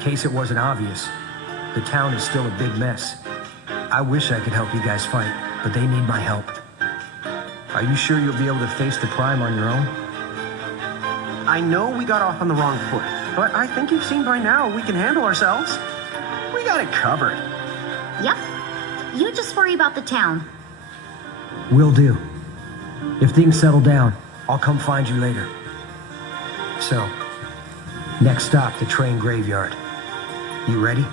case it wasn't obvious, the town is still a big mess. I wish I could help you guys fight, but they need my help. Are you sure you'll be able to face the prime on your own? I know we got off on the wrong foot, but I think you've seen by now we can handle ourselves. We got it covered. Yep. You just worry about the town. Will do. If things settle down, I'll come find you later. So, next stop, the train graveyard. You ready?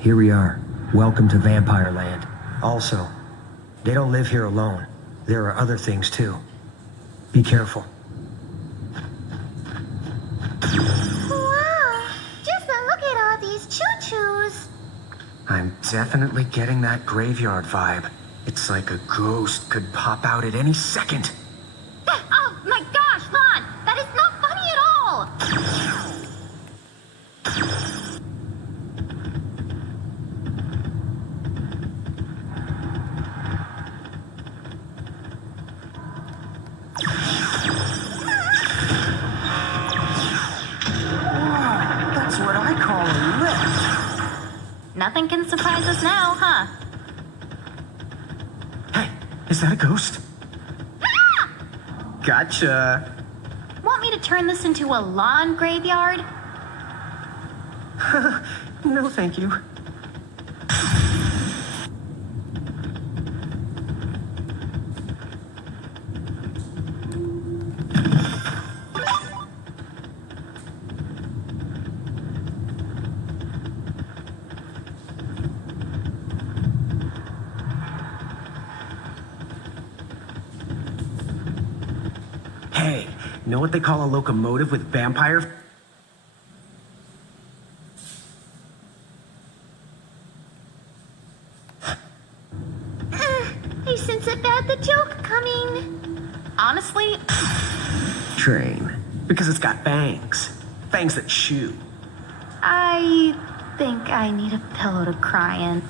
Here we are. Welcome to Vampire Land. Also, they don't live here alone. There are other things too. Be careful. Wow! Just look at all these choo-choos. I'm definitely getting that graveyard vibe. It's like a ghost could pop out at any second. Oh my gosh, Lon! That is not funny at all! That's what I call a lift. Nothing can surprise us now, huh? Hey, is that a ghost? Gotcha. Want me to turn this into a lawn graveyard? No, thank you. Hey, know what they call a locomotive with vampire? I sense a bad joke coming. Honestly, Train. Because it's got fangs. Fangs that chew. I think I need a pillow to cry in.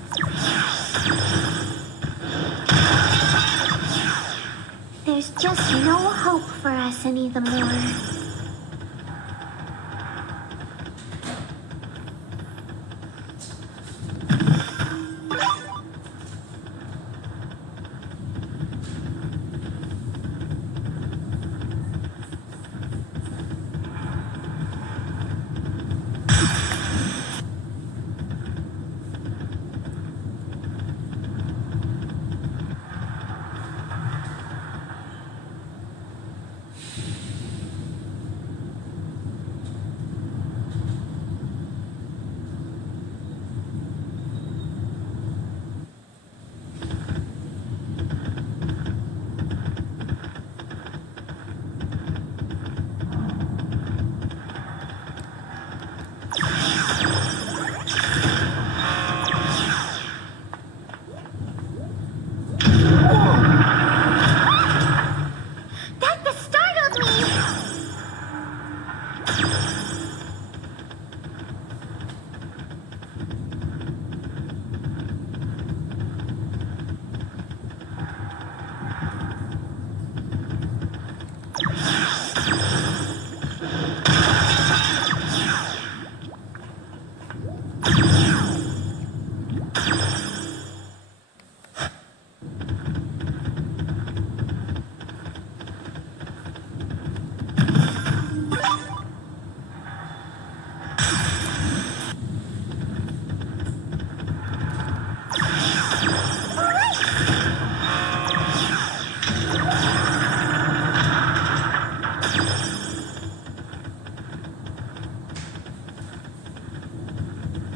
There's just no hope for us anymore.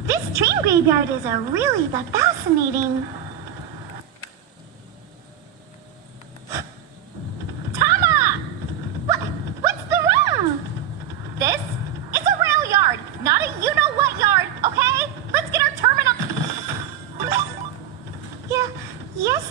This train graveyard is really fascinating. Tama! What's the wrong? This is a rail yard, not a you-know-what yard, okay? Let's get our terminal... Yes,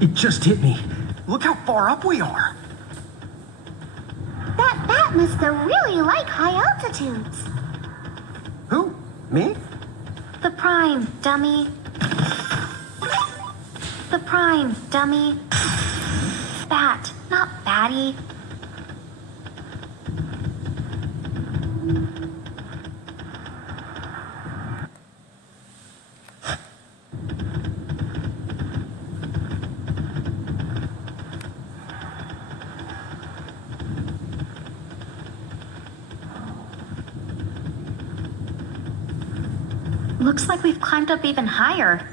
It just hit me. Look how far up we are. That bat must really like high altitudes. Who? Me? The Prime, dummy. The Prime, dummy. Bat, not batty. Looks like we've climbed up even higher.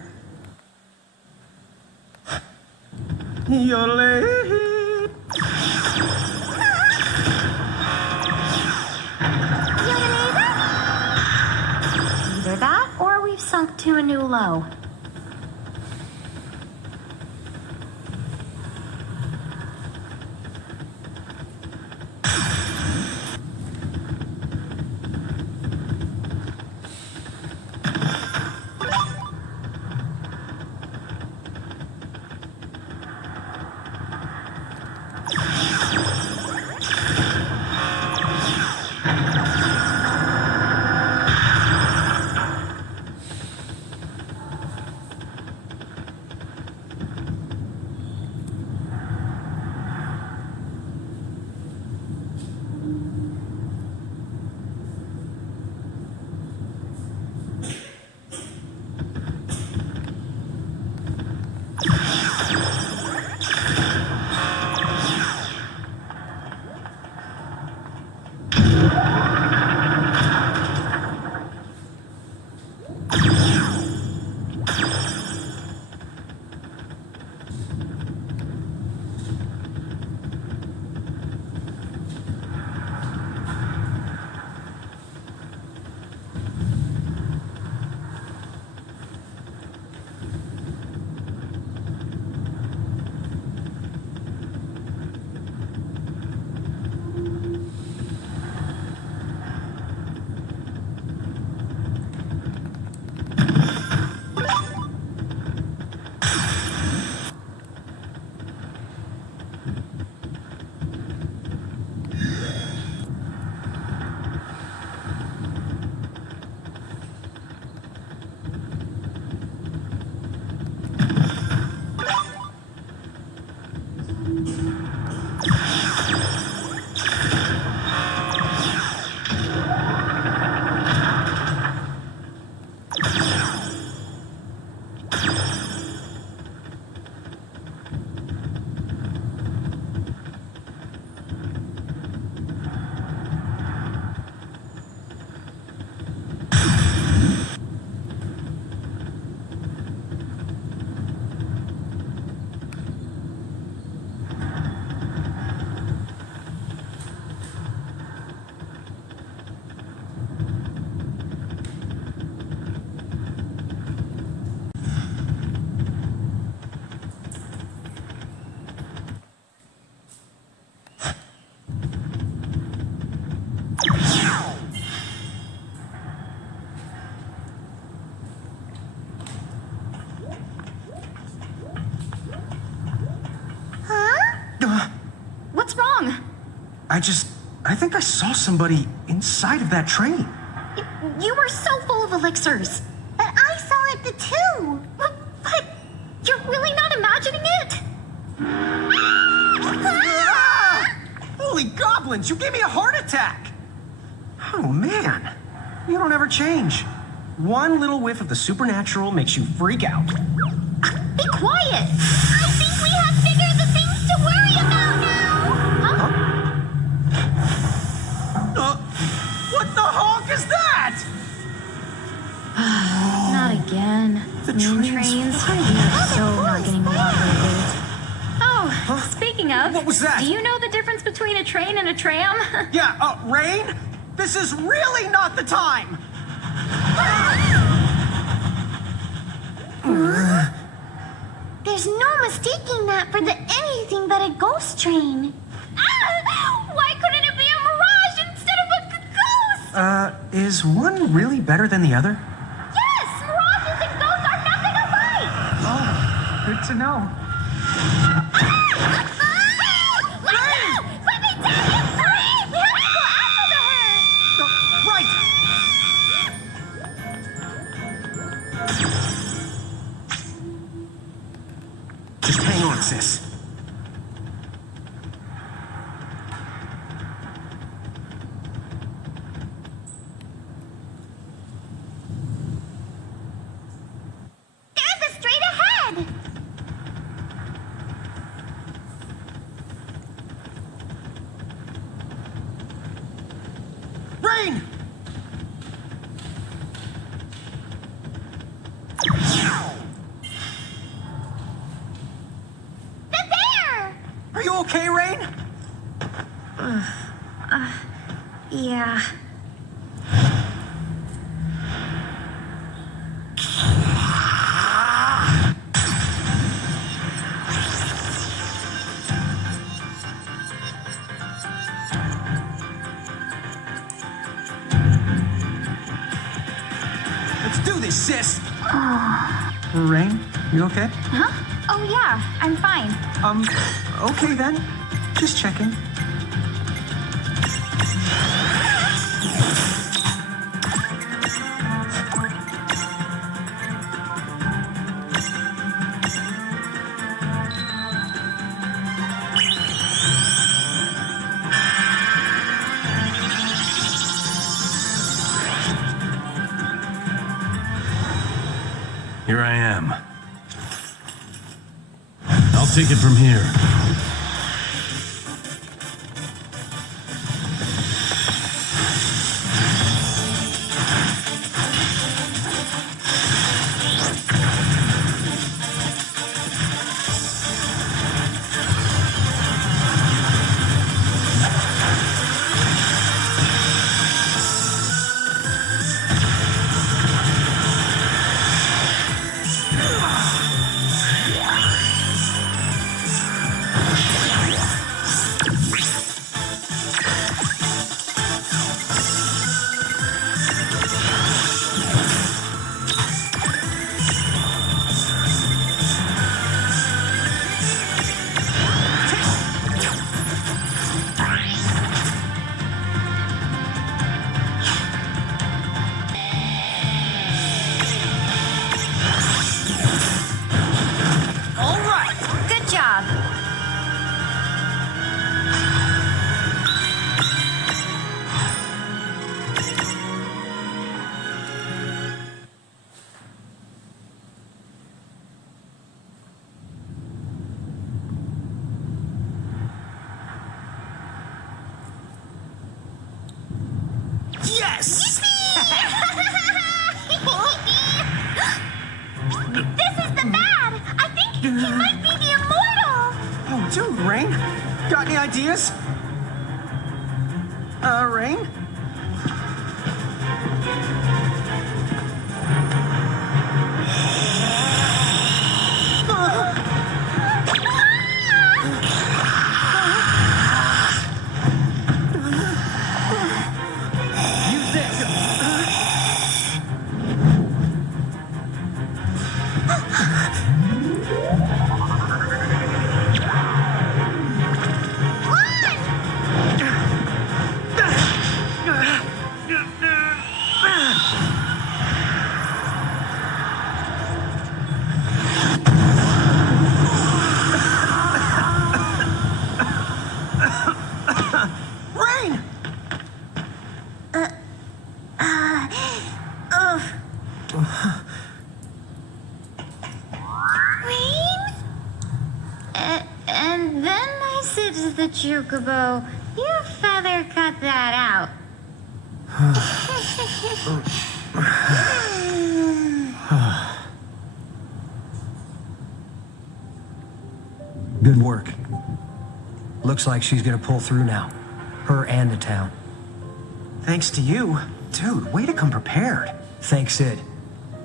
Yodelay. Either that, or we've sunk to a new low. I think I saw somebody inside of that train. You were so full of elixirs. But I saw it too. But you're really not imagining it? Holy goblins, you gave me a heart attack! Oh man, you don't ever change. One little whiff of the supernatural makes you freak out. Be quiet! I think we have bigger the things to worry about now! Huh? What the honk is that? Not again. The Trains. train's We are so not getting along lately. Oh, speaking of, What was that? do you know the difference between a train and a tram? Yeah, Rain? This is really not the time! There's no mistaking that for anything but a ghost train. Why couldn't it be a mirage instead of a ghost? Is one really better than the other? Yes, mirages and ghosts are nothing alike! Oh, good to know. Let go! Let me down, you free! We have to go after her! Right! Just hang on, sis. There's a straight ahead. Rain! The bear. Are you okay, Rain? Yeah. Let's do this, sis! Rain, you okay? Huh? Oh yeah, I'm fine. Okay then. Just checking. Here I am. I'll take it from here. Good job. Yes! This is the bad. I think he might be the immortal. Oh, dude, Rain. Got any ideas? Rain? Use this. Run! Chocobo, you feather cut that out. Good work. Looks like she's gonna pull through now. Her and the town. Thanks to you. Dude, way to come prepared. Thanks, Sid.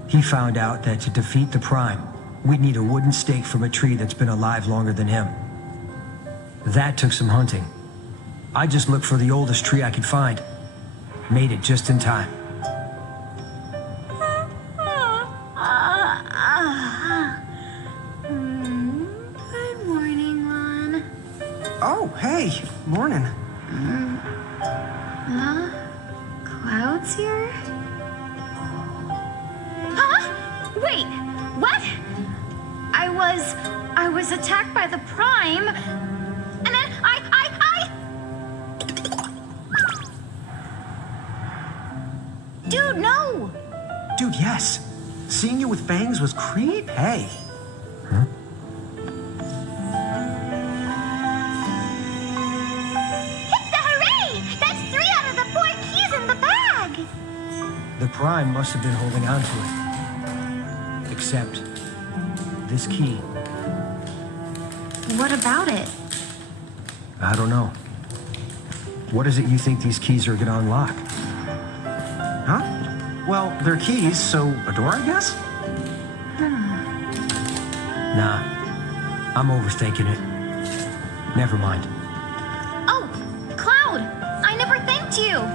He found out that to defeat the Prime, we'd need a wooden stake from a tree that's been alive longer than him. That took some hunting. I just looked for the oldest tree I could find. Made it just in time. Good morning, Lon. Oh, hey. Morning. Cloud's here? Huh? Wait, what? I was attacked by the Prime, and then I... Dude, no! Dude, yes. Seeing you with fangs was creepy. Hey. Hit the hooray! That's 3 out of the 4 keys in the bag! The Prime must have been holding on to it. Except this key. What about it? I don't know. What is it you think these keys are gonna unlock? Huh? Well, they're keys, so a door, I guess? Nah. I'm overthinking it. Never mind. Oh, Cloud! I never thanked you!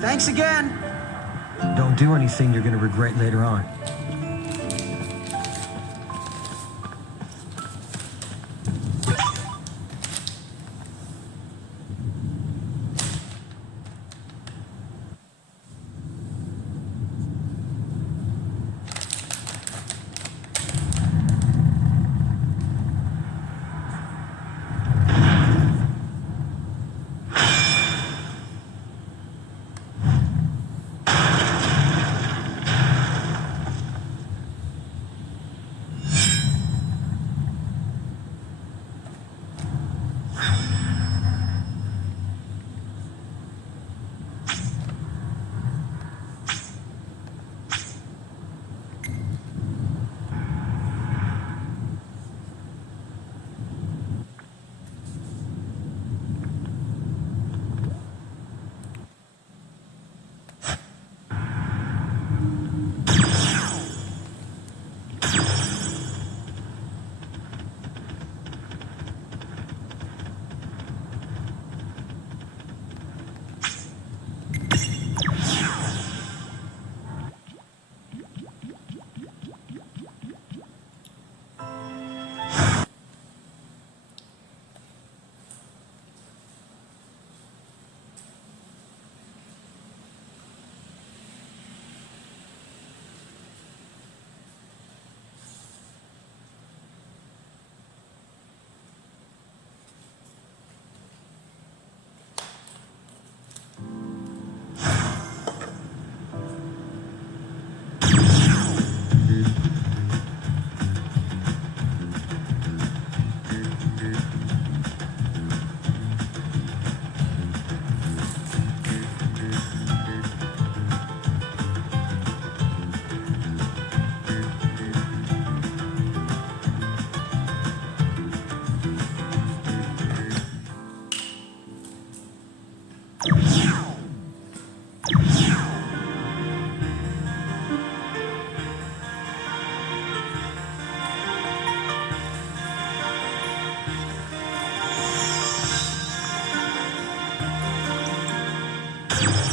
Thanks again. Don't do anything you're gonna regret later on.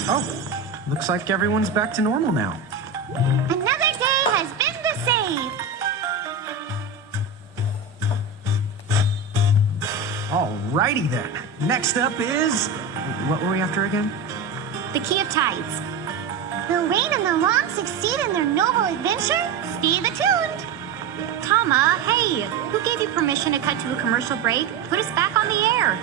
Oh, looks like everyone's back to normal now. Another day has been the same. Alrighty then. Next up is... What were we after again? The Key of Tides. Will Rain and the Long succeed in their noble adventure? Stay tuned. Tama, hey, who gave you permission to cut to a commercial break? Put us back on the air.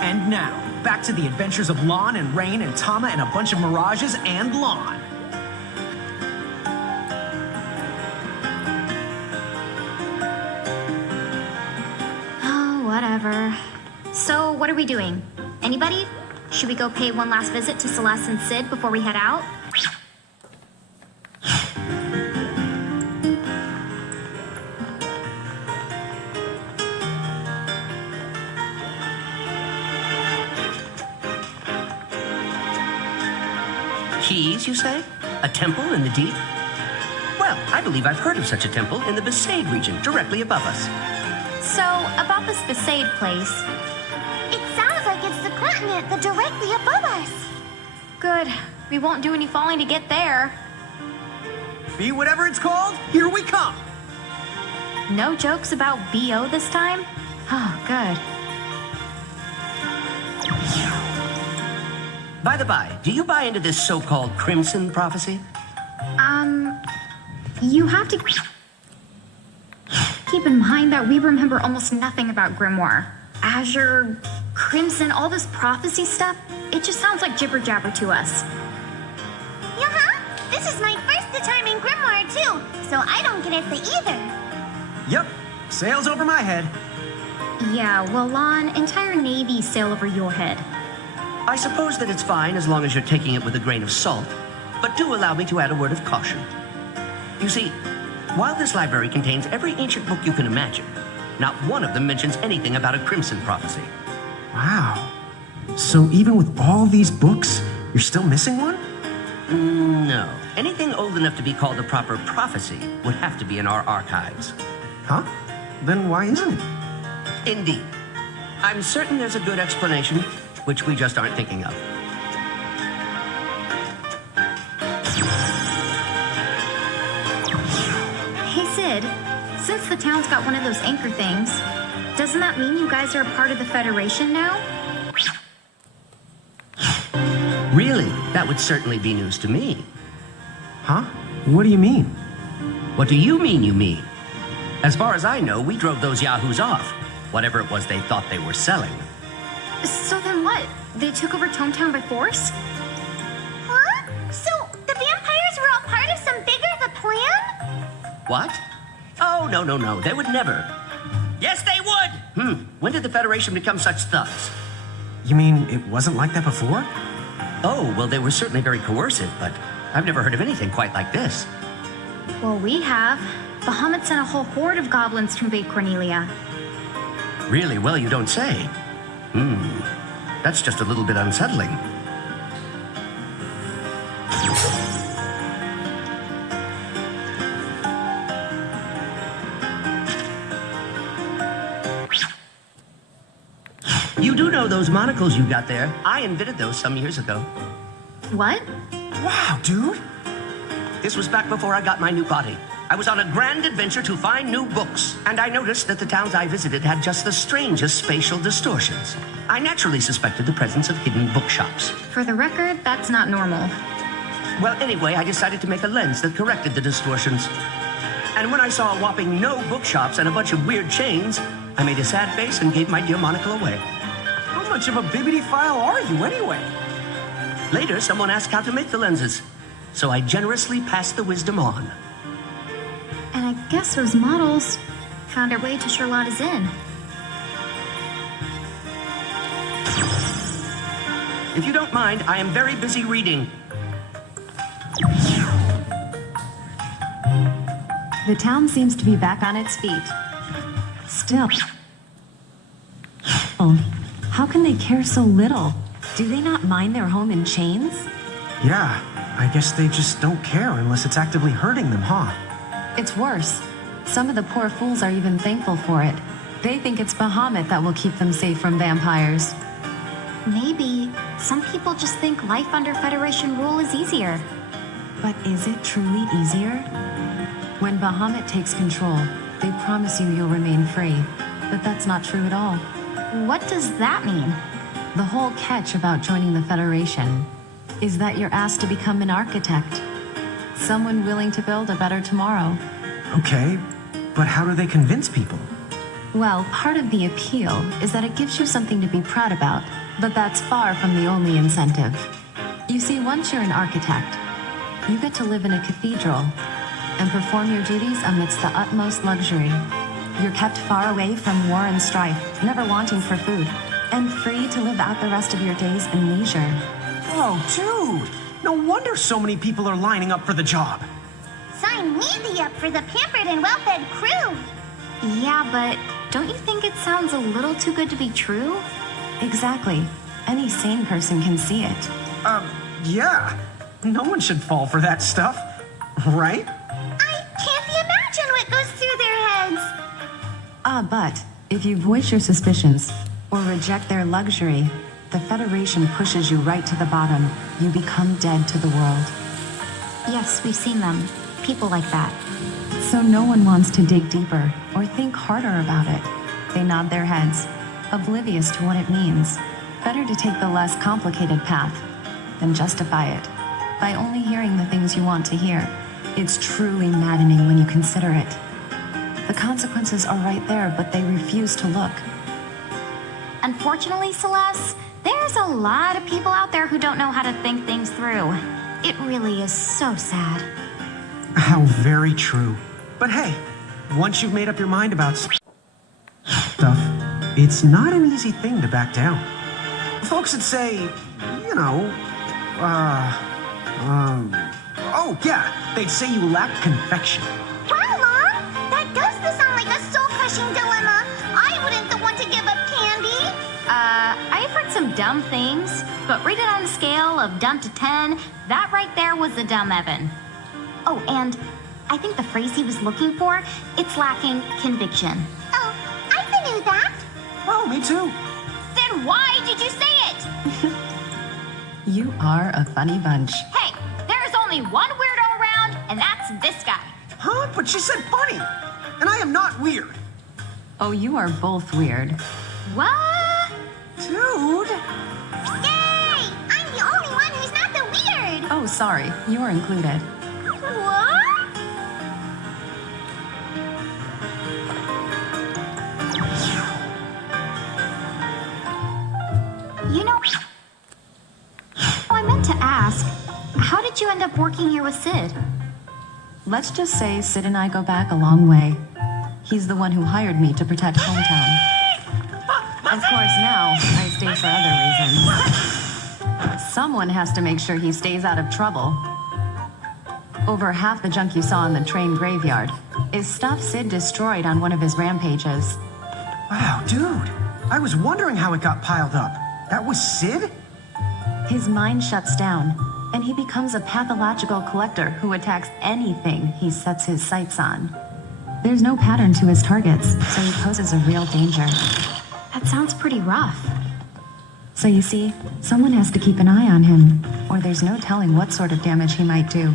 And now, back to the adventures of Lon and Rain and Tama and a bunch of mirages and Lon. Oh, whatever. So, what are we doing? Anybody? Should we go pay one last visit to Celeste and Sid before we head out? Keys, you say? A temple in the deep? Well, I believe I've heard of such a temple in the Besaid region, directly above us. So, about this Besaid place. It sounds like it's the continent that's directly above us. Good. We won't do any falling to get there. Be whatever it's called, here we come. No jokes about BO this time? Oh, good. By the by, do you buy into this so-called Crimson prophecy? You have to keep in mind that we remember almost nothing about Grimoire. Azure, Crimson, all this prophecy stuff, it just sounds like jibber jabber to us. This is my first time in Grimoire too, so I don't get it either. Yep, sails over my head. Yeah, well, Lon, entire Navy sail over your head. I suppose that it's fine as long as you're taking it with a grain of salt, but do allow me to add a word of caution. You see, while this library contains every ancient book you can imagine, not one of them mentions anything about a Crimson prophecy. Wow. So even with all these books, you're still missing one? No. Anything old enough to be called a proper prophecy would have to be in our archives. Huh? Then why isn't it? Indeed. I'm certain there's a good explanation, which we just aren't thinking of. Hey, Sid, since the town's got one of those anchor things, doesn't that mean you guys are a part of the Federation now? Really? That would certainly be news to me. Huh? What do you mean? What do you mean, you mean? As far as I know, we drove those yahoos off. Whatever it was they thought they were selling. So then what? They took over Tometown by force? Huh? So the vampires were all part of some bigger the plan? What? Oh, no. They would never. Yes, they would! When did the Federation become such thugs? You mean it wasn't like that before? Oh, well, they were certainly very coercive, but I've never heard of anything quite like this. Well, we have. Bahamut sent a whole horde of goblins to invade Cornelia. Really? Well, you don't say. That's just a little bit unsettling. You do know those monocles you got there? I invented those some years ago. What? Wow, dude. This was back before I got my new body. I was on a grand adventure to find new books, and I noticed that the towns I visited had just the strangest spatial distortions. I naturally suspected the presence of hidden bookshops. For the record, that's not normal. Well, anyway, I decided to make a lens that corrected the distortions. And when I saw a whopping no bookshops and a bunch of weird chains, I made a sad face and gave my dear monocle away. How much of a bibbity-file are you anyway? Later, someone asked how to make the lenses, so I generously passed the wisdom on. And I guess those models found their way to Charlotta's Inn. If you don't mind, I am very busy reading. The town seems to be back on its feet. Still. Oh, how can they care so little? Do they not mind their home in chains? Yeah, I guess they just don't care unless it's actively hurting them, huh? It's worse. Some of the poor fools are even thankful for it. They think it's Bahamut that will keep them safe from vampires. Maybe some people just think life under Federation rule is easier. But is it truly easier? When Bahamut takes control, they promise you'll remain free. But that's not true at all. What does that mean? The whole catch about joining the Federation is that you're asked to become an architect. Someone willing to build a better tomorrow. Okay, but how do they convince people? Well, part of the appeal is that it gives you something to be proud about, but that's far from the only incentive. You see, once you're an architect, you get to live in a cathedral and perform your duties amidst the utmost luxury. You're kept far away from war and strife, never wanting for food. and free to live out the rest of your days in leisure. Oh, dude! No wonder so many people are lining up for the job. Sign me the up for the pampered and well-fed crew. Yeah, but don't you think it sounds a little too good to be true? Exactly. Any sane person can see it. Yeah. No one should fall for that stuff, right? I can't imagine what goes through their heads. But if you voice your suspicions or reject their luxury, the Federation pushes you right to the bottom. You become dead to the world. Yes, we've seen them. People like that. So no one wants to dig deeper or think harder about it. They nod their heads, oblivious to what it means. Better to take the less complicated path than justify it by only hearing the things you want to hear. It's truly maddening when you consider it. The consequences are right there, but they refuse to look. Unfortunately, Celeste, there's a lot of people out there who don't know how to think things through. It really is so sad. How very true. But hey, once you've made up your mind about stuff, it's not an easy thing to back down. Folks would say, you know, oh yeah, they'd say you lack conviction. Wow, Mom! That does sound like a soul-crushing dilemma. I wouldn't the one to give up candy. I've heard some dumb things, but rate it on a scale of dumb to 10, that right there was the dumb Evan. Oh, and I think the phrase he was looking for, it's lacking conviction. Oh, I knew that. Oh, me too. Then why did you say it? You are a funny bunch. Hey, there's only one weirdo around, and that's this guy. Huh? But she said funny. And I am not weird. Oh, you are both weird. What? Dude. Yay! I'm the only one who's not the weird. Oh, sorry, you're included. What? You know, I meant to ask, how did you end up working here with Sid? Let's just say Sid and I go back a long way. He's the one who hired me to protect hometown. Of course, now I stay for other reasons. Someone has to make sure he stays out of trouble. Over half the junk you saw in the train graveyard is stuff Sid destroyed on one of his rampages. Wow, dude. I was wondering how it got piled up. That was Sid? His mind shuts down, and he becomes a pathological collector who attacks anything he sets his sights on. There's no pattern to his targets, so he poses a real danger. That sounds pretty rough. So you see, someone has to keep an eye on him, or there's no telling what sort of damage he might do.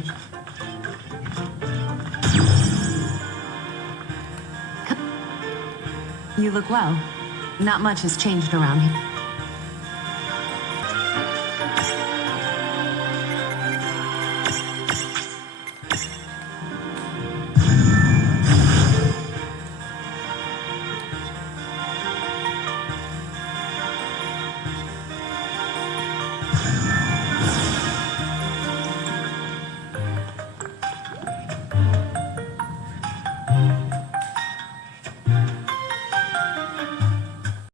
You look well. Not much has changed around here.